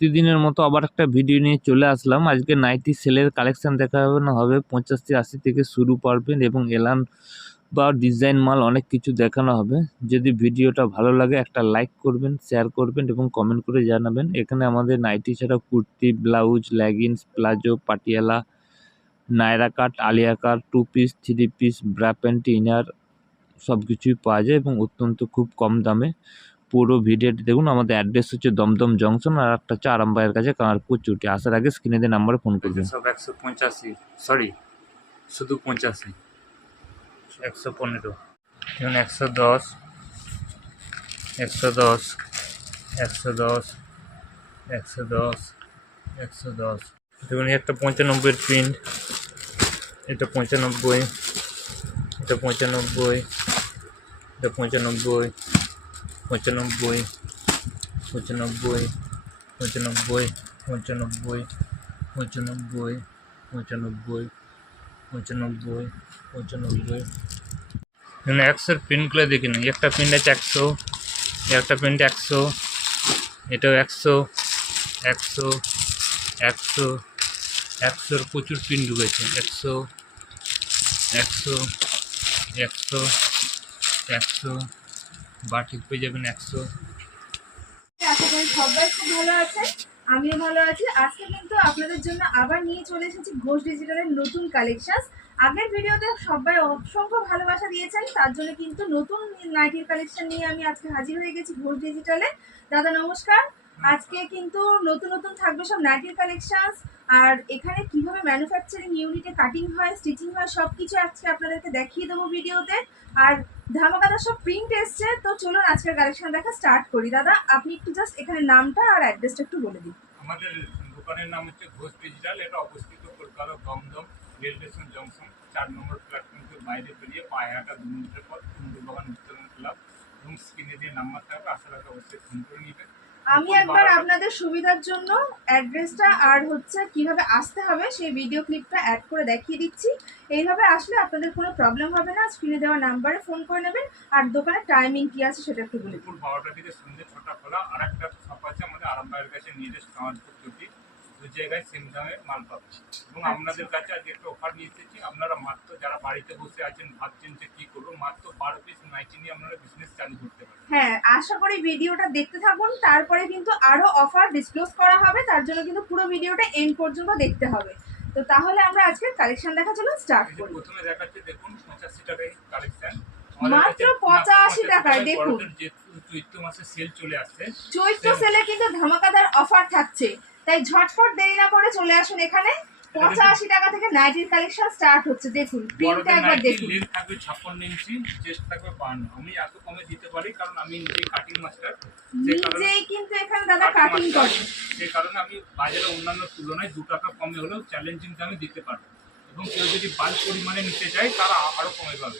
প্রতিদিনের মতো আবার একটা ভিডিও নিয়ে চলে আসলাম। আজকে নাইটি সেলের কালেকশান দেখানো হবে পঞ্চাশ থেকে আশি থেকে শুরু পারবেন এবং এলান বা ডিজাইন মাল অনেক কিছু দেখানো হবে। যদি ভিডিওটা ভালো লাগে একটা লাইক করবেন, শেয়ার করবেন এবং কমেন্ট করে জানাবেন। এখানে আমাদের নাইটি ছাড়া kurti, blouse, leggings, palazzo, Patiala, Naira cut, Alia cut, two piece, three piece, bra pant, inner সব কিছুই পাওয়া যায় এবং অত্যন্ত খুব কম দামে। পুরো ভিডিওটি দেখুন, আমাদের অ্যাড্রেস হচ্ছে দমদম জংশন আর একটা হচ্ছে আরামবাগের কাছে কামারপুর চুটি আসার আগে স্ক্রিনে দিয়ে নাম্বারে ফোন করবেন। সব একশো পঁচাশি সরি শুধু পঁচাশি। একশো পনেরো যেমন একশো দশ একশো দশ একশো দশ একশো দশ একশো দশ। দেখুন একটা পঁচানব্বইয়ের প্রিন্ট এটা পঁচানব্বই এটা পঁচানব্বই এটা পঁচানব্বই। পঁচানব্বই পঁচানব্বই পঁচানব্বই পঁচানব্বই পঁচানব্বই পঁচানব্বই পঁচানব্বই পঁচানব্বই। এখানে একশোর প্রিন্টগুলো দেখে নিই একটা প্রিন্ট আছে একশো, একটা প্রিন্ট একশো, এটাও একশো একশো একশো, একশোর প্রচুর প্রিন্ট ঢুকেছে। একশো একশো একশো একশো বাটিক পেয়ে যাবেন একশো। সবাই খুব ভালো আছে, আমিও ভালো আছি। আজকে কিন্তু আপনাদের জন্য আবার নিয়ে চলে এসেছি ঘোষ ডিজিটালের নতুন কালেকশন আগের ভিডিওতে সবাই অসংখ্য ভালোবাসা দিয়েছেন, তার জন্য কিন্তু নতুন নাইটির কালেকশন নিয়ে আমি আজকে হাজির হয়ে গেছি ঘোষ ডিজিটালে দাদা, নমস্কার। আজকে কিন্তু নতুন নতুন থাকবে সব নাইটির কালেকশন আর এখানে কীভাবে ম্যানুফ্যাকচারিং ইউনিটে কাটিং হয় স্টিচিং হয় সব কিছু আজকে আপনাদেরকে দেখিয়ে দেবো ভিডিওতে। আর ধামাকাদার সব প্রিন্ট এসছে, তো চলুন আজকের কালেকশন দেখা স্টার্ট করি। দাদা, আপনি একটু জাস্ট এখানে নামটা আর অ্যাড্রেসটা একটু বলে দিন। আমাদের দোকানের নাম হচ্ছে ঘোষ ডিজিটাল এটা অবস্থিত Kolkata Dum Dum rail station junction চার নম্বর প্ল্যাটফর্ম থেকে বাইরে বেরিয়ে পায়হাটা দু মিনিটের পর সুন্দরবাগান উত্তরণ ক্লাব এবং স্ক্রিনে যে নাম্বার থাকবে, আশা রাখা অবশ্যই ফোন করে নেবেন। আমি একবার আপনাদের সুবিধার জন্য অ্যাড্রেসটা আর হচ্ছে কীভাবে আসতে হবে সেই ভিডিও ক্লিপটা অ্যাড করে দেখিয়ে দিচ্ছি। এইভাবে আসলে আপনাদের কোনো প্রবলেম হবে না স্ক্রিনে দেওয়া নাম্বারে ফোন করে নেবেন আর দোকানের টাইমিং কি আছে সেটা একটু বলে দিন। বারোটা থেকে সন্ধ্যে ছটা খোলা আর একটা শপ আছে আমাদের আরামবাগের কাছে নিজের দু জায়গায় সেম দামে মাল পাবে এবং। আপনাদের কাছে আজকে একটা অফার নিয়ে এসেছি। আপনারা মাত্র যারা বাড়িতে বসে আছেন ভাবছেন যে কী করব মাত্র বারো পিস নাইটি নিয়ে আপনারা বিজনেস চালু করতে পারেন হ্যাঁ আশা করি ভিডিওটা দেখতে থাকুন। তারপরে কিন্তু আরও অফার ডিসক্লোজ করা হবে। তার জন্য কিন্তু পুরো ভিডিওটা এন্ড পর্যন্ত দেখতে হবে। তো তাহলে আমরা আজকে কালেকশন দেখা চলুন স্টার্ট করি। প্রথমে দেখাচ্ছে দেখুন পঁচাশি টাকায় কালেকশন মাত্র 85 টাকায়, দেখুন। চৈত্র মাসে সেল চলে আসছে চৈত্র সেলে কিন্তু ধামাকাদার অফার থাকছে। তাই ঝটফট দেরি না করে চলে আসুন এখানে। পঁচাশি টাকা থেকে নাইটির কালেকশন স্টার্ট হচ্ছে দেখুন প্রিন্টটা একবার দেখুন। লেন্থ থাকবে ছাপ্পান্ন ইঞ্চি চেস্ট থাকবে বান্ন। আমি এত কমে দিতে পারি কারণ আমি নিজেই কাটিং মাস্টার নিজেই কিন্তু এখানে দাদা কাটিং করে। যে কারণে আমি বাজারে অন্যান্য তুলনায় দু টাকা কমে হলেও চ্যালেঞ্জিং দামে দিতে পারব। এবং কেউ যদি বাল্ক পরিমাণে নিতে চায় তারা আরও কমে পাবে।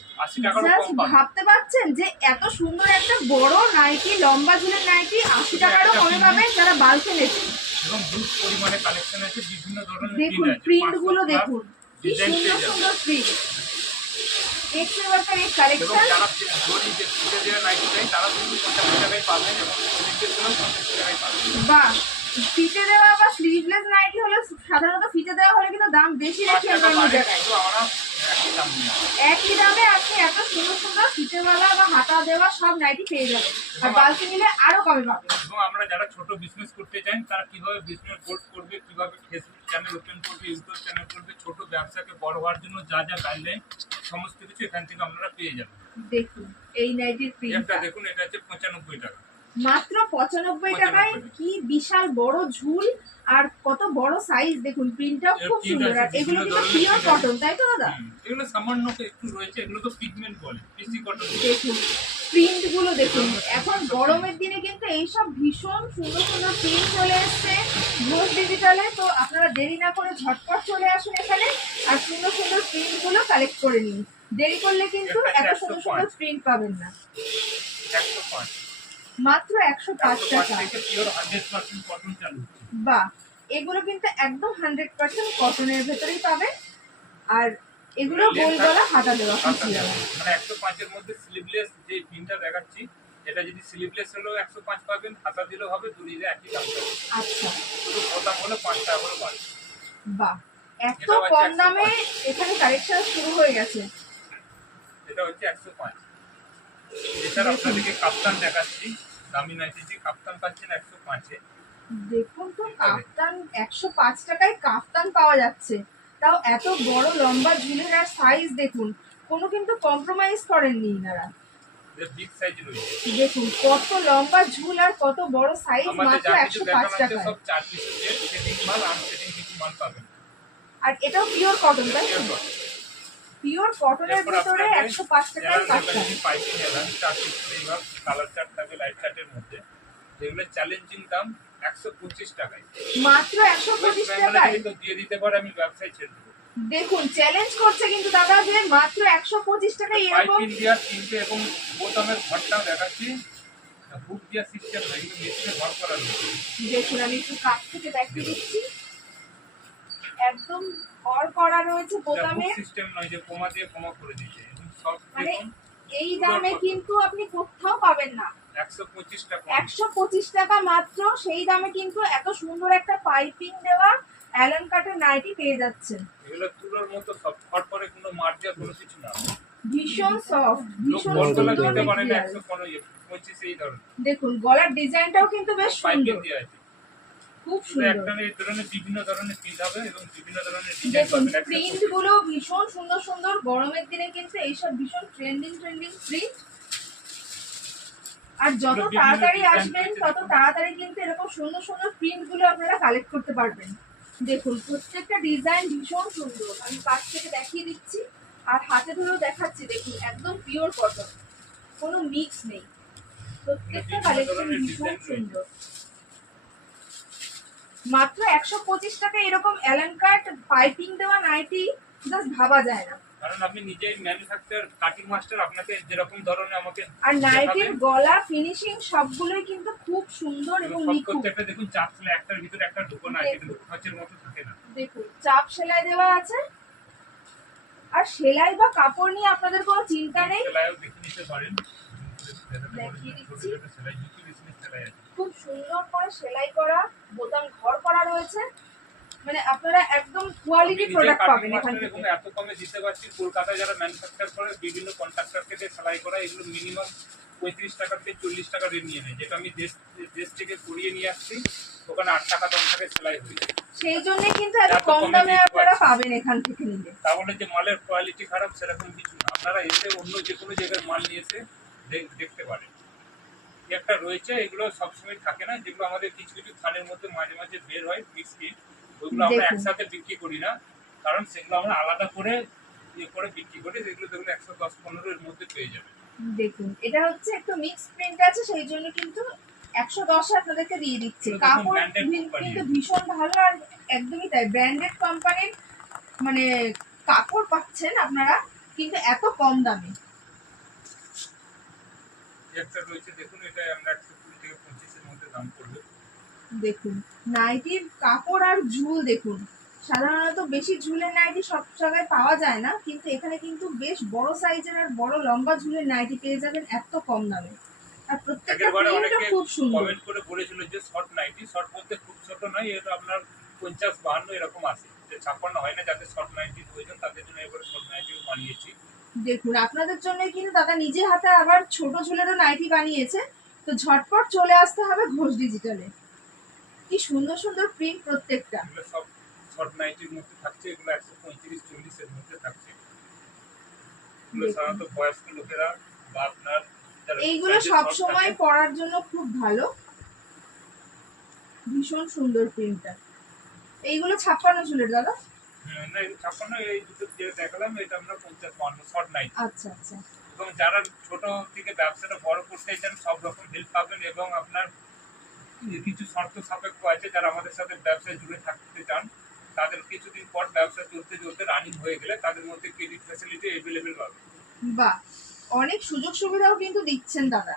পাবে। ভাবতে পারছেন যে এত সুন্দর একটা বড় নাইটি লম্বা ঝুলের নাইটি আশি টাকারও কমে পাবেন যারা বাল্কে নেবেন এবং হিউজ পরিমাণে কালেকশন আছে বিভিন্ন ধরনের দেখুন print প্রিন্টগুলো দেখুন। কি সুন্দর সুন্দর প্রিন্ট এক্সেল ওয়ার্কার এই কালেকশন যারা জরি যে ফুটে দেওয়া নাইটি চাই তারা কিন্তু পঞ্চাশ টাকায় পাবেন এবং স্লিপের জন্য পঞ্চাশ টাকায় পাবেন। বা ফিতে দেওয়া বা স্লিভলেস নাইটি হলে সাধারণত ফিতে দেওয়া হলে কিন্তু দাম বেশি রাখি আমরা জায়গায়। আমরা একই দাম আপনি এত সুন্দর সুন্দর ফিতেওয়ালা বা হাতা দেওয়া সব নাইটি পেয়ে যাবেন। আর বালতি নিলে আরও কমে পাবেন। এবং আমরা যারা ছোট বিজনেস করতে চান তারা কীভাবে বিজনেস গ্রোথ করবে কীভাবে ফেসবুক চ্যানেল ওপেন করবে ইউটিউব চ্যানেল করবে ছোট ব্যবসাকে বড় হওয়ার জন্য যা যা গাইডলাইন সমস্ত কিছু এখান থেকে আপনারা পেয়ে যাবেন। দেখুন এই নাইটির প্রিন্টটা দেখুন এটা হচ্ছে পঁচানব্বই টাকা। মাত্র পঁচানব্বই টাকায় কি বিশাল বড় ঝুল? আর কত বড় সাইজ দেখুন প্রিন্টটাও খুব সুন্দর। আর এগুলো কিন্তু পিওর কটন তাই তো দাদা? এগুলো সামান্য একটু রয়েছে এগুলো তো পিগমেন্ট বলে পিসি কটন দেখুন প্রিন্টগুলো দেখুন এখন গরমের দিনে কিন্তু এইসব ভীষণ সুন্দর সুন্দর প্রিন্ট চলে এসছে ঘোষ ডিজিটালে তো আপনারা দেরি না করে ঝটপট চলে আসুন এখানে আর সুন্দর সুন্দর প্রিন্টগুলো কালেক্ট করে নিন। দেরি করলে কিন্তু এত সুন্দর সুন্দর প্রিন্ট পাবেন না। মাত্র একশো পাঁচ টাকা। বা এগুলো কিন্তু একদম হান্ড্রেড পার্সেন্ট কটনের ভেতরেই পাবেন আর এগুলো গোল গলা হাতা দেওয়া মানে একশো পাঁচের মধ্যে স্লিভলেস যে প্রিন্টটা দেখাচ্ছি এটা যদি স্লিভলেস হলেও একশো পাঁচ পাবেন হাতা দিলেও হবে দুরিয়ে একই দাম আচ্ছা। দাম হলে পাঁচ টাকা করে বাড়ে বাহ এত কম দামে এখানে কালেকশন শুরু হয়ে গেছে। এটা হচ্ছে একশো পাঁচ। এছাড়া আপনাদেরকে কাপ্তান দেখাচ্ছি দামি নাইটিজি কাপ্তান পাচ্ছেন একশো পাঁচে। দেখুন তো কাফতান একশো পাঁচ টাকায় কাফতান পাওয়া যাচ্ছে। তাও এত বড় লম্বা ঝুলের আর সাইজ দেখুন কোনো কিন্তু কম্প্রোমাইজ করেননি এনারা দেখুন কত লম্বা ঝুল আর কত বড় সাইজ মাত্র একশো পাঁচ পাবেন। আর এটাও পিওর কটন তাই। পিওর কটনের ভিতরে আপনাদের একশো পাঁচ টাকায় যারা পাইপিং এলাম চার পিস এইভাবে কালার চার্ট থাকবে লাইট চার্টের মধ্যে যেগুলো চ্যালেঞ্জিং দাম একশো পঁচিশ টাকায়। মাত্র একশো ওয়েস্ট পঁচিশ বেঙ্গলে টাকায়। কিন্তু দিয়ে দিতে পারে আমি ব্যবসায় ছেড়ে দেবো। দেখুন চ্যালেঞ্জ করছে কিন্তু দাদা যে মাত্র একশো পঁচিশ টাকায় পাইপ এরকম ইন্ডিয়ার তিনটে এবং বোতামের ঘরটাও দেখাচ্ছি। হুক দেওয়ার সিস্টেম নয় এগুলো মেশিনে ঘর করা দেখুন আমি একটু কাছ থেকে দেখিয়ে দিচ্ছি। একদম ঘর করা রয়েছে বোতামে। সিস্টেম নয় যে কোমা দিয়ে কোমা করে সব মানে এই দামে কিন্তু আপনি কোথাও পাবেন না। একশো পঁচিশ টাকা। মাত্র সেই দামে কিন্তু এত সুন্দর একটা পাইপিং দেওয়া অ্যালন কাটের নাইটি পেয়ে যাচ্ছেন। এগুলো তুলোর মতো সব খট করে কোনো মার দেওয়া কোনো কিছু না। ভীষণ সফট ভীষণ সুন্দর দেখুন গলার ডিজাইনটাও কিন্তু বেশ সুন্দর। খুব সুন্দর। এই ধরনের বিভিন্ন ধরনের প্রিন্ট হবে এবং বিভিন্ন ধরনের ডিজাইন দেখুন পাবেন প্রিন্টগুলো ভীষণ সুন্দর সুন্দর। গরমের দিনে কিন্তু এইসব ভীষণ ট্রেন্ডিং ট্রেন্ডিং প্রিন্ট আর যত তাড়াতাড়ি আসবেন তত তাড়াতাড়ি কিন্তু এরকম সুন্দর সুন্দর প্রিন্টগুলো আপনারা কালেক্ট করতে পারবেন। দেখুন প্রত্যেকটা ডিজাইন ভীষণ সুন্দর। আমি কাছ থেকে দেখিয়ে দিচ্ছি আর হাতে ধরেও দেখাচ্ছি দেখুন একদম পিওর কটন কোনো মিক্স নেই। প্রত্যেকটা কালেকশন ভীষণ সুন্দর। মাত্র একশো পঁচিশ টাকা এরকম অ্যালান কাট পাইপিং দেওয়া নাইটি জাস্ট ভাবা যায় না। কারণ আপনি নিজেই ম্যানুফ্যাকচার কাটিং মাস্টার আপনাকে যেরকম ধরনের আমাকে আর নাইটির গলা ফিনিশিং সবগুলোই কিন্তু খুব সুন্দর এবং নিখুঁত। প্রত্যেকটা দেখুন চাপ ছিল একটার ভিতরে একটা ঢুকো না কিন্তু খরচের মতো থাকে না। দেখুন চাপ সেলাই দেওয়া আছে। আর সেলাই বা কাপড় নিয়ে আপনাদের কোনো চিন্তা নেই। সেলাইও দেখে নিতে পারেন। দেখিয়ে দিচ্ছি। ছোট ছোট সেলাই জুকি মেশিনের সেলাই আছে খুব সুন্দর করে সেলাই করা বোতাম ঘর করা রয়েছে। মানে আপনারা একদম কোয়ালিটি প্রোডাক্ট পাবেন এখান থেকে। এত কমে দিতে পারছি কলকাতায় যারা ম্যানুফ্যাকচার করে বিভিন্ন কন্ট্রাক্টরকে দিয়ে সেলাই করা এগুলো মিনিমাম পঁয়ত্রিশ টাকা থেকে চল্লিশ টাকা রেট নিয়ে নেয় যেটা আমি দেশ দেশ থেকে করিয়ে নিয়ে আসছি ওখানে আট টাকা দশ টাকায় সেলাই হয়েছে সেই জন্য কিন্তু এত কম দামে আপনারা পাবেন এখান থেকে নিলে। তাহলে যে মালের কোয়ালিটি খারাপ সেরকম কিছু না। আপনারা এসে অন্য যে কোনো জায়গায় মাল নিয়ে এসে দেখ- দেখতে পারেন। একটা রয়েছে এগুলো সবসময় থাকে না যেগুলো আমাদের কিছু কিছু থানের মধ্যে মাঝে মাঝে বের হয় মিক্স ওগুলো আমরা একসাথে বিক্রি করি না কারণ সেগুলো আমরা আলাদা করে ইয়ে করে বিক্রি করি যেগুলো দেখুন একশো দশ পনেরো এর মধ্যে পেয়ে যাবে। দেখুন এটা হচ্ছে একটু মিক্স প্রিন্ট আছে সেই জন্য কিন্তু একশো দশে আপনাদেরকে দিয়ে দিচ্ছে। কাপড়। কিন্তু ভীষণ ভালো আর একদমই তাই ব্র্যান্ডেড কোম্পানির মানে কাপড় পাচ্ছেন আপনারা কিন্তু এত কম দামে। একটা রয়েছে দেখুন এটা আমরা একশো কুড়ি থেকে পঁচিশের মধ্যে দাম পড়বে। দেখুন নাইটির কাপড় আর ঝুল দেখুন। সাধারণত বেশি ঝুলের নাইটি সব জায়গায় পাওয়া যায় না কিন্তু এখানে কিন্তু বেশ বড় সাইজের আর বড় লম্বা ঝুলের নাইটি পেয়ে যাবেন এত কম দামে। আর প্রত্যেকটা অনেকে খুব সুন্দর। কমেন্ট করে বলেছিল যে শর্ট নাইটি শর্ট বলতে খুব ছোট নয় এটা আপনার পঞ্চাশ বাহান্ন এরকম যে ছাপ্পান্ন হয় না যাদের শর্ট নাইটির প্রয়োজন তাদের জন্য এবারে শর্ট নাইটিও বানিয়েছি। দেখুন আপনাদের জন্য কিন্তু দাদা নিজে হাতে আবার ছোট ঝুলেরও নাইটি বানিয়েছে। তো ঝটপট চলে আসতে হবে ঘোষ ডিজিটালে কি সুন্দর সুন্দর প্রিন্ট প্রত্যেকটা। সব শর্ট নাইটির মধ্যে থাকছে এগুলো একশো পঁয়ত্রিশ চল্লিশের মধ্যে থাকছে। এগুলো সাধারণত বয়স্ক লোকেরা বা আপনার এইগুলো সব সময় পরার জন্য খুব ভালো। ভীষণ সুন্দর প্রিন্টটা এইগুলো ছাপ্পান্ন ঝুলের দাদা? না এই ছাপ্পান্ন এই দুটো যে দেখালাম এটা আমরা পঞ্চাশ বাহান্ন শর্ট নাইট আচ্ছা আচ্ছা। এবং যারা ছোট থেকে ব্যবসাটা বড় করতে চান সব রকম হেল্প পাবেন এবং আপনার কিছু শর্ত সাপেক্ষ আছে যারা আমাদের সাথে ব্যবসায় জুড়ে থাকতে চান তাদের কিছুদিন পর ব্যবসা চলতে চলতে রানিং হয়ে গেলে তাদের মধ্যে ক্রেডিট ফ্যাসিলিটি অ্যাভেলেবেল পাবে বাহ! অনেক সুযোগ সুবিধাও কিন্তু দিচ্ছেন দাদা।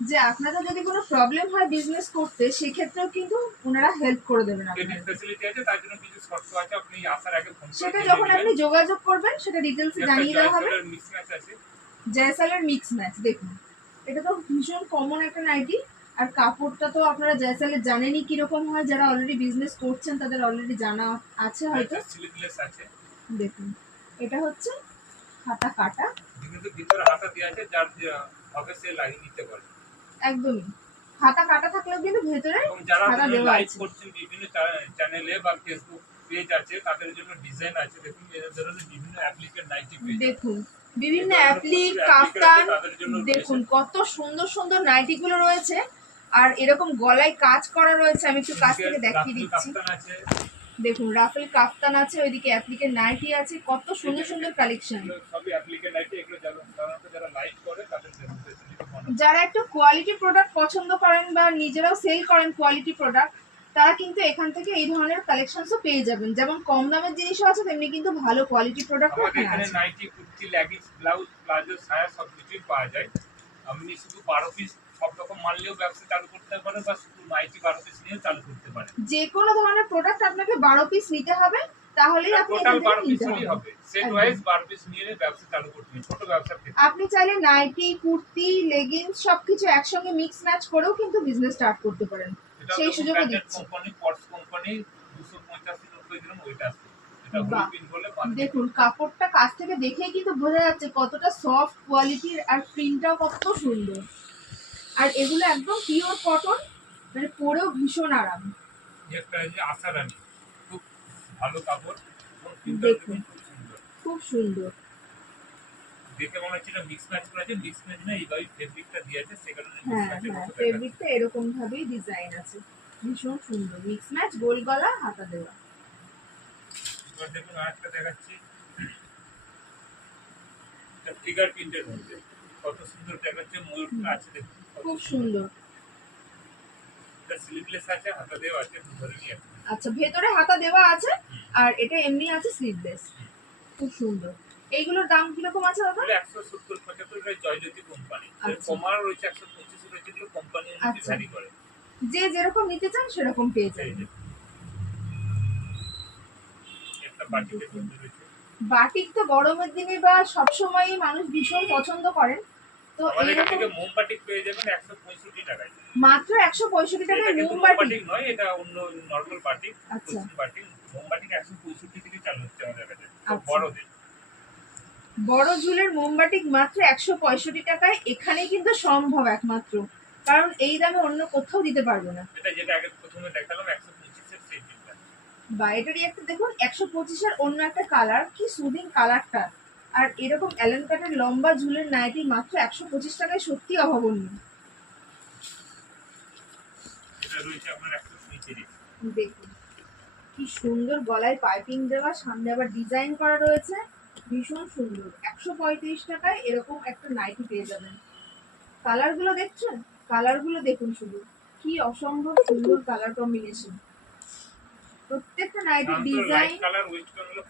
যে আপনাদের যদি কোনো প্রবলেম হয় বিজনেস করতে সেক্ষেত্রেও কিন্তু ওনারা হেল্প করে দেবেন ক্রেডিট আপনাদের ফ্যাসিলিটি আছে তার জন্য কিছু শর্ত আছে আপনি আসার আগে ফোন সেটা যখন আপনি যোগাযোগ করবেন সেটা ডিটেলসে জানিয়ে দেওয়া হবে। জয়সালের মিক্স ম্যাচ দেখুন। এটা তো ভীষণ কমন একটা নাইটি আর কাপড়টা তো আপনারা জয়সালে জানেনই কীরকম হয় যারা অলরেডি বিজনেস করছেন তাদের অলরেডি জানা আছে হয়তো। স্লিভলেস আছে। দেখুন এটা হচ্ছে হাতা কাটা কিন্তু ভিতরে হাতা দেওয়া আছে যার হবে সে লাগিয়ে নিতে পারে একদমই। হাতা কাটা থাকলেও কিন্তু ভেতরে হাতা দেওয়া আছে। করছেন বিভিন্ন চ্যানেলে বা ফেসবুক পেজ আছে তাদের জন্য ডিজাইন আছে। দেখুন এর ধরনের বিভিন্ন অ্যাপ্লিকের নাইটি পেজ দেখুন বিভিন্ন অ্যাপ্লিক কাফতান দেখুন কত সুন্দর সুন্দর নাইটি গুলো রয়েছে। আর এরকম গলায় কাজ করা রয়েছে আমি একটু কাছ থেকে দেখিয়ে দিচ্ছি। দেখুন রাফেল কাফতান আছে ওইদিকে অ্যাপ্লিকের নাইটি আছে। কত সুন্দর সুন্দর কালেকশন এগুলো সবই অ্যাপ্লিকের নাইটি এগুলো যারা সাধারণত যারা করে তাদের জন্য। যারা একটু কোয়ালিটি প্রোডাক্ট পছন্দ করেন বা নিজেরাও সেল করেন কোয়ালিটি প্রোডাক্ট তারা কিন্তু এখান থেকে এই ধরনের কালেকশনসও পেয়ে যাবেন। যেমন কম দামের জিনিসও আছে তেমনি কিন্তু ভালো কোয়ালিটি প্রোডাক্টও এখানে nightie kurti leggings blouse palazzo সায়া সব কিছুই পাওয়া যায়। আপনি শুধু বারো পিস সব রকম মানলেও ব্যবসা চালু করতে পারে বা শুধু নাইটি বারো পিস নিয়ে চালু করতে পারে যে কোনো ধরনের প্রোডাক্ট আপনাকে বারো পিস নিতে হবে। তাহলেই আপনি টোটাল বারো পিসই হবে। সেট ওয়াইজ বারো পিস নিয়ে ব্যবসা চালু করতে ছোট ক্ষেত্রে। আপনি চাইলে নাইটি কুর্তি লেগিংস সবকিছু একসঙ্গে মিক্স ম্যাচ করেও কিন্তু বিজনেস স্টার্ট করতে পারেন। সেই সুযোগও দিচ্ছে। কোম্পানি পটস কোম্পানি দুশো পঞ্চাশি নব্বই গ্রাম বাঁধবে। দেখুন কাপড়টা কাছ থেকে দেখেই কিন্তু বোঝা যাচ্ছে কতটা সফট কোয়ালিটির আর প্রিন্টটাও কত সুন্দর। আর এগুলো একদম পিওর কটন মানে পরেও ভীষণ আরাম। একটা ভালো কাপড় দেখুন। খুব সুন্দর। দেখে মনে হচ্ছে মিক্স ম্যাচ করা আছে মিক্স ম্যাচ না এইভাবে ফেব্রিকটা দিয়েছে সে কারণে হ্যাঁ হ্যাঁ ফেব্রিকটা এরকম ভাবেই ডিজাইন আছে। ভীষণ সুন্দর। মিক্স ম্যাচ গোল গলা হাতা দেওয়া। এবার দেখুন আরেকটা দেখাচ্ছি। ফিগার প্রিন্টের মধ্যে। কত সুন্দর দেখাচ্ছে ময়ূরটা আছে দেখুন খুব সুন্দর। এটা স্লিভলেস আছে হাতা দেওয়া আছে ধরে নিয়ে আছে আচ্ছা ভেতরে হাতা দেওয়া আছে আর এটা এমনি আছে স্লিভলেস খুব সুন্দর। এইগুলোর দাম কীরকম আছে দাদা একশো সত্তর পঁচাত্তর জয়জ্যোতি কোম্পানি। আচ্ছা। কমার রয়েছে একশো পঁচিশ রয়েছে কোম্পানি অনুযায়ী আচ্ছা। ভ্যারি করে। যে যেরকম নিতে চান সেরকম পেয়ে যাবেন। বাটিক তো গরমের দিনে বা সবসময়ই মানুষ ভীষণ পছন্দ করেন। তো এইরকম মোমবাটিক পেয়ে যাবেন একশো পঁয়ষট্টি টাকায়। মাত্র একশো পঁয়ষট্টি এটা টাকায় কিন্তু নয় এটা অন্য নর্মাল বাটিক আচ্ছা। মোমবাটিক একশো পঁয়ষট্টি থেকে চালু হচ্ছে আমাদের কাছে আচ্ছা। বড়দের। বড় ঝুলের মোমবাটিক মাত্র একশো পঁয়ষট্টি টাকায় এখানে কিন্তু সম্ভব একমাত্র। কারণ এই দামে অন্য কোথাও দিতে পারব না। এটা যেটা আগে প্রথমে দেখালাম একশো পঁচিশের সেন্টিটা বা এটারই একটা দেখুন একশো পঁচিশের অন্য একটা কালার কি সুদিন কালারটা আর এরকম অ্যালেন কাটের লম্বা ঝুলের নাইটি মাত্র একশো পঁচিশ টাকায় সত্যি অভাবনীয়। রয়েছে আপনার একশো পঁয়ত্রিশ দেখুন কি সুন্দর গলায় পাইপিং দেওয়া সামনে আবার ডিজাইন করা রয়েছে ভীষণ সুন্দর। একশো পঁয়ত্রিশ টাকায় এরকম একটা নাইটি পেয়ে যাবেন। কালারগুলো দেখছেন? কালারগুলো দেখুন শুধু। কি অসম্ভব সুন্দর কালার কম্বিনেশন প্রত্যেকটা নাইটির ডিজাইন কালার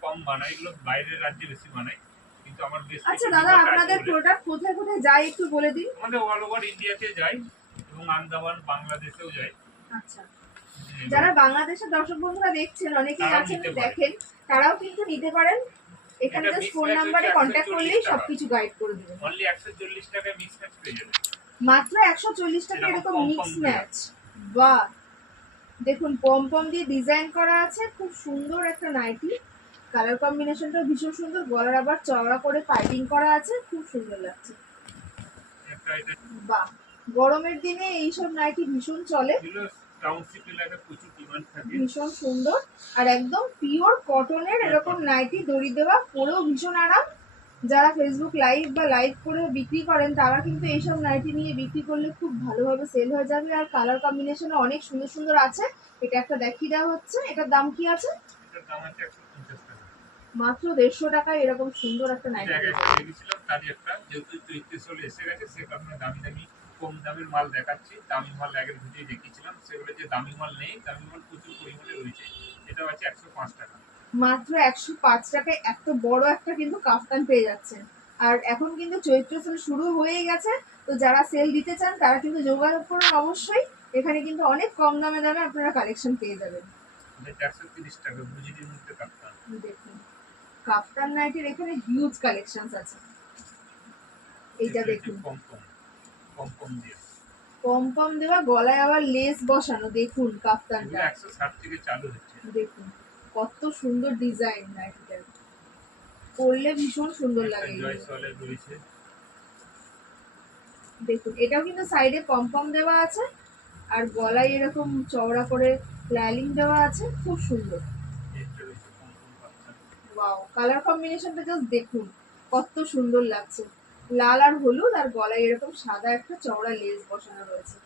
কম বানায় এগুলো বাইরের রাজ্যে বেশি বানায় কিন্তু আমার বেশ আচ্ছা দাদা আপনাদের প্রোডাক্ট কোথায় কোথায় যায় একটু বলে দিন। আমাদের অল ওভার ইন্ডিয়াতে যাই এবং আন্দামান বাংলাদেশেও যাই। আচ্ছা। যারা বাংলাদেশের দর্শক বন্ধুরা দেখছেন অনেকেই আছেন দেখেন তারাও কিন্তু নিতে পারেন। এখানে জাস্ট ফোন নাম্বারে কন্ট্যাক্ট করলেই সবকিছু গাইড করে দেবে অনলি একশো চল্লিশ টাকায় মিক্স ম্যাচ পেয়ে মাত্র একশো চল্লিশ টাকা এরকম মিক্স ম্যাচ বাহ! দেখুন পম পম দিয়ে ডিজাইন করা আছে খুব সুন্দর একটা নাইটি কালার কম্বিনেশনটা ভীষণ সুন্দর গলার আবার চওড়া করে পাইপিং করা আছে খুব সুন্দর লাগছে। বাহ! গরমের দিনে এইসব নাইটি ভীষণ চলে। টাউনশিপ এলাকায় প্রচুর ডিমান্ড থাকে। ভীষণ সুন্দর। আর একদম পিওর কটনের এরকম নাইটি দড়ি দেওয়া পরেও ভীষণ আরাম। যারা ফেসবুক লাইভ বা লাইভ করে বিক্রি করেন তারা কিন্তু এইসব নাইটি নিয়ে বিক্রি করলে খুব ভালোভাবে সেল হয়ে যাবে। আর কালার কম্বিনেশনে অনেক সুন্দর সুন্দর আছে। এটা একটা দেখিয়ে দেওয়া হচ্ছে। এটার দাম কি আছে? মাত্র দেড়শো টাকায় এরকম সুন্দর একটা নাইটি জায়গায় তারই একটা যেহেতু চলে এসে গেছে সে কারণে দামি দামি কম দামের মাল দেখাচ্ছি। দামি মাল আগের ভিডিও দেখিয়েছিলাম। সেগুলো যে দামি মাল নেই দামি মাল প্রচুর পরিমাণে রয়েছে। এটা আছে একশো পাঁচ টাকা। মাত্র একশো পাঁচ টাকায় এত বড় একটা কিন্তু কাফতান পেয়ে যাচ্ছেন। আর এখন কিন্তু চৈত্র সেল শুরু হয়ে গেছে। তো যারা সেল দিতে চান তারা কিন্তু যোগাযোগ করুন অবশ্যই। এখানে কিন্তু অনেক কম দামে দামে আপনারা কালেকশন পেয়ে যাবেন। এটা একশো তিরিশ টাকা বুঝিটির মধ্যে কাটতাম দেখুন কাফতান নাইটের এখানে হিউজ কালেকশন আছে। এইটা দেখুন। কম কম। কম কম দিয়ে দেওয়া গলায় আবার লেস বসানো দেখুন কাফতানটা। একশো ষাট থেকে চালু হচ্ছে। দেখুন কত সুন্দর ডিজাইন পরলে ভীষণ সুন্দর লাগে। দেখুন এটাও কিন্তু সাইডে পম দেওয়া আছে আর গলায় এরকম চওড়া করে লাইলিং দেওয়া আছে খুব সুন্দর। ওয়াও কালার কম্বিনেশনটা জাস্ট দেখুন কত সুন্দর লাগছে। লাল আর হলুদ আর গলায় এরকম সাদা একটা চওড়া লেস বসানো রয়েছে।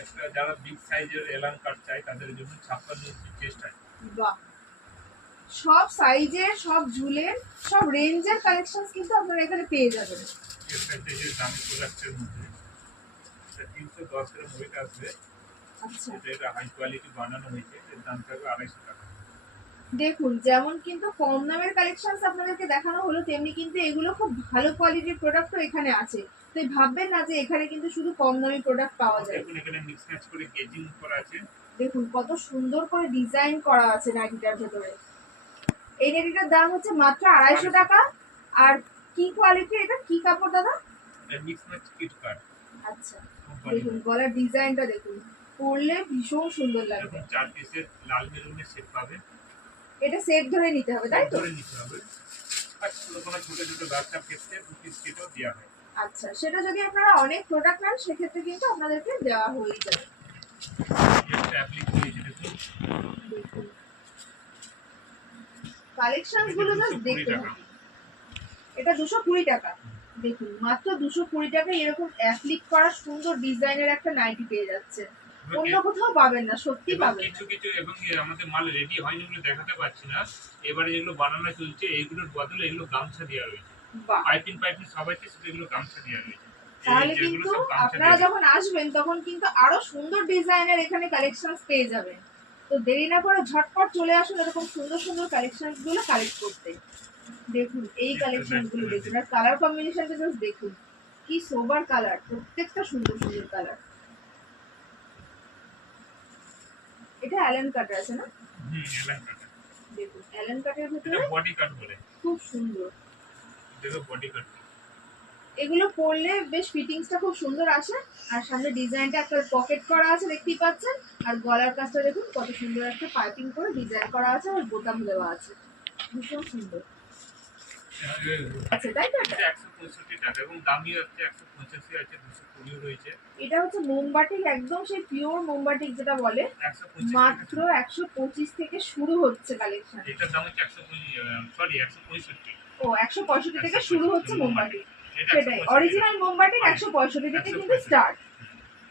একটা যারা বিগ সাইজের এলান কাট চাই তাদের জন্য ছাপ্পান্ন ইঞ্চি চেস্ট আছে। বাহ। সব সাইজের সব ঝুলের সব রেঞ্জের কালেকশন কিন্তু আপনারা এখানে পেয়ে যাবেন। একটা যে দামি প্রোডাক্টের মধ্যে এটা তিনশো দশ গ্রাম ওয়েট আসবে আচ্ছা। এটা হাই কোয়ালিটি বানানো হয়েছে। এর দাম থাকবে আড়াইশো টাকা। দেখুন যেমন কিন্তু কম দামের কালেকশন আপনাদেরকে দেখানো হলো তেমনি কিন্তু এগুলো খুব ভালো কোয়ালিটির প্রোডাক্টও এখানে আছে। তাই ভাববেন না যে এখানে কিন্তু শুধু কম দামি প্রোডাক্ট পাওয়া যায়। দেখুন এখানে মিক্স ম্যাচ করে গেজিং করা আছে। দেখুন কত সুন্দর করে ডিজাইন করা আছে নাইটিটার ভেতরে। এই নাইটিটার দাম হচ্ছে মাত্র আড়াইশো টাকা। আর কি কোয়ালিটি এটা? কি কাপড় দাদা? মিক্স ম্যাচ কিট কার্ড আচ্ছা দেখুন গলার ডিজাইনটা দেখুন। পরলে ভীষণ সুন্দর লাগবে। চার পিসের লাল মেরুনের সেট পাবে। এটা সেট ধরে নিতে হবে তাই তো? ধরে নিতে হবে। আর কোনো কোনো ছোট ছোট ব্যবসার ক্ষেত্রে রুপিস কেটেও দেওয়া হয়। আচ্ছা সেটা যদি আপনারা অনেক প্রোডাক্ট নেন সেক্ষেত্রে কিন্তু আপনাদেরকে দেওয়া হয়ে যাবে। একটা দেখুন দেখুন। কালেকশনগুলো জাস্ট দেখতে। হবে। এটা দুশো কুড়ি টাকা। দেখুন মাত্র দুশো কুড়ি টাকা এরকম অ্যাপ্লিক করা সুন্দর ডিজাইনের একটা নাইটি পেয়ে যাচ্ছে। অন্য কোথাও পাবেন না সত্যি পাবেন কিছু কিছু এবং আমাদের মাল রেডি হয়নি বলে দেখাতে পারছি না। এবারে যেগুলো বানানো চলছে এইগুলোর বদলে এগুলো গামছা দেওয়া রয়েছে। পাইপিং পাইপিং সবাইতে শুধু এগুলো গামছা দেওয়া রয়েছে। তাহলে কিন্তু আপনারা যখন আসবেন তখন কিন্তু আরও সুন্দর ডিজাইনের এখানে কালেকশন পেয়ে যাবেন। তো দেরি না করে ঝটপট চলে আসুন এরকম সুন্দর সুন্দর কালেকশনগুলো কালেক্ট করতে। দেখুন এই কালেকশনগুলো দেখুন। আর কালার কম্বিনেশনটা জাস্ট দেখুন। কি সোবার কালার প্রত্যেকটা সুন্দর সুন্দর কালার এটা অ্যালেন কাটার আছে না? হুম এলান কাটার। দেখুন অ্যালেন কাটার ভিতরে বডি কাট বলে। খুব সুন্দর। দেখো বডি কাট এগুলো পরলে বেশ ফিটিংসটা খুব সুন্দর আসে। আর সামনে ডিজাইনটা একটা পকেট করা আছে দেখতেই পাচ্ছেন। আর গলার কাজটা দেখুন কত সুন্দর একটা পাইপিং করে ডিজাইন করা আছে আর বোতাম দেওয়া আছে। ভীষণ সুন্দর। তাই তো? এটা? এটা একশো পঁয়ষট্টি টাকা এবং দামি আছে একশো পঁচাশি আছে দুশো কুড়িও রয়েছে। এটা হচ্ছে মোমবাটিক একদম সেই পিওর মোমবাটিক যেটা বলে মাত্র একশো পঁচিশ থেকে শুরু হচ্ছে কালেকশন এটার দাম হচ্ছে একশো সরি একশো পঁয়ষট্টি। ও একশো পঁয়ষট্টি থেকে শুরু হচ্ছে মোমবাটিক এটা সেটাই অরিজিনাল মোমবাটিক একশো পঁয়ষট্টি থেকে কিন্তু স্টার্ট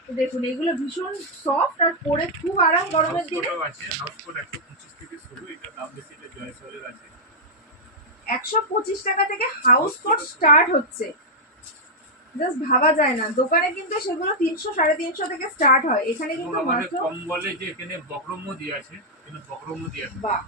দেখুন এগুলো ভীষণ সফট আর পরে খুব আরাম গরমের দিনে। হাউসকোটও আছে হাউসকোট একশো পঁচিশ থেকে শুরু এটার দাম বেশি এটা জয়সলের আছে। একশো পঁচিশ টাকা থেকে হাউস কোট স্টার্ট হচ্ছে। জাস্ট ভাবা যায় না। দোকানে কিন্তু সেগুলো তিনশো সাড়ে তিনশো থেকে স্টার্ট হয়। এখানে কিন্তু মাত্র কম বলে যে এখানে বকরমুদি আছে। এখানে বকরমুদি আছে। বাহ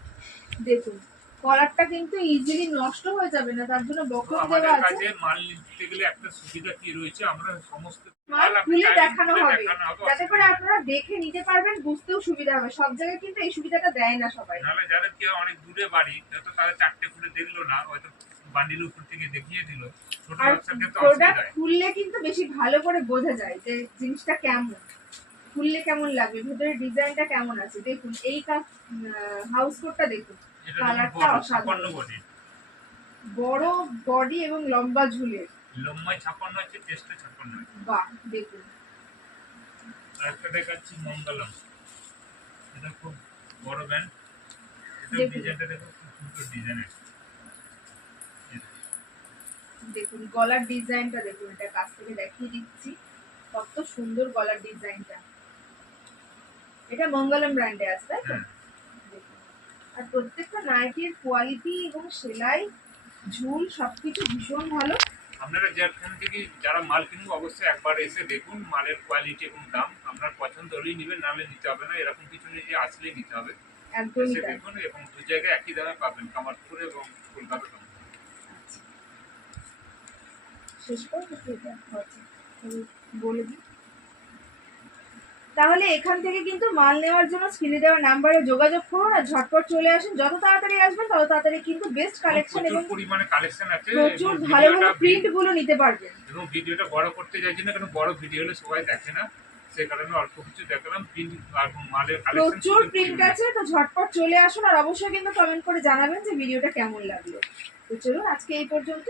দেখুন। কলারটা কিন্তু ইজিলি নষ্ট হয়ে যাবে না তার জন্য আমাদের দেওয়া আছে। কাছে মাল নিতে গেলে একটা সুবিধা কি রয়েছে? আমরা সমস্ত মাল খুলে দেখানো হবে যাতে করে আপনারা দেখে নিতে পারবেন বুঝতেও সুবিধা হবে। সব জায়গায় কিন্তু এই সুবিধাটা দেয় না সবাই। নাহলে যারা কি অনেক দূরে বাড়ি হয়তো তারা চারটে খুলে দেখল না হয়তো বান্ডিল উপর থেকে দেখিয়ে দিল। প্রোডাক্ট খুললে কিন্তু বেশি ভালো করে বোঝা যায় যে জিনিসটা কেমন। খুললে কেমন লাগবে? ভেতরে ডিজাইনটা কেমন আছে? দেখুন এই কাজ হাউস কোটটা দেখুন। কালারটা বড়। ছাপান্ন বডি। বড় বডি এবং লম্বা ঝুলের। লম্বাই ছাপান্ন আছে চেস্টে ছাপান্ন আছে। বাহ দেখুন। একটা দেখাচ্ছি মঙ্গলম। এটা খুব বড় ব্যান্ড এটা ডিজাইনটা দেখো খুব সুন্দর ডিজাইন দেখুন গলার ডিজাইনটা দেখুন এটা কাছ থেকে দেখিয়ে দিচ্ছি। কত সুন্দর গলার ডিজাইনটা এটা মঙ্গলম ব্র্যান্ডে আছে তাই তো? হ্যাঁ। আর প্রত্যেকটা নাইটির কোয়ালিটি এবং সেলাই ঝুল সবকিছু ভীষণ ভালো। আপনারা যেখান থেকে যারা মাল কিনবো অবশ্যই একবার এসে দেখুন মালের কোয়ালিটি এবং দাম। আপনার পছন্দ হলেই নেবেন নাহলে নিতে হবে না। এরকম কিছু নেই যে আসলেই নিতে হবে। এসে দেখুন এবং দু জায়গায় একই দামে পাবেন কামারপুর এবং কলকাতা আচ্ছা। শেষ করে আচ্ছা। বলে দিই। তাহলে এখান থেকে কিন্তু মাল নেওয়ার জন্য স্ক্রিনে দেওয়া নাম্বারে যোগাযোগ করুন আর ঝটপট চলে আসুন। যত তাড়াতাড়ি আসবেন তত তাড়াতাড়ি কিন্তু বেস্ট কালেকশন এবং প্রচুর পরিমাণে কালেকশন আছে প্রচুর ভালো ভালো প্রিন্টগুলো নিতে পারবেন। এবং ভিডিওটা বড় করতে চাইছি না কারণ বড় ভিডিও হলে সবাই দেখে না। সেই কারণে অল্প কিছু দেখালাম প্রিন্ট আর মালের কালেকশন প্রচুর প্রিন্ট আছে তো ঝটপট চলে আসুন আর অবশ্যই কিন্তু কমেন্ট করে জানাবেন যে ভিডিওটা কেমন লাগল। তো চলুন আজকে এই পর্যন্ত।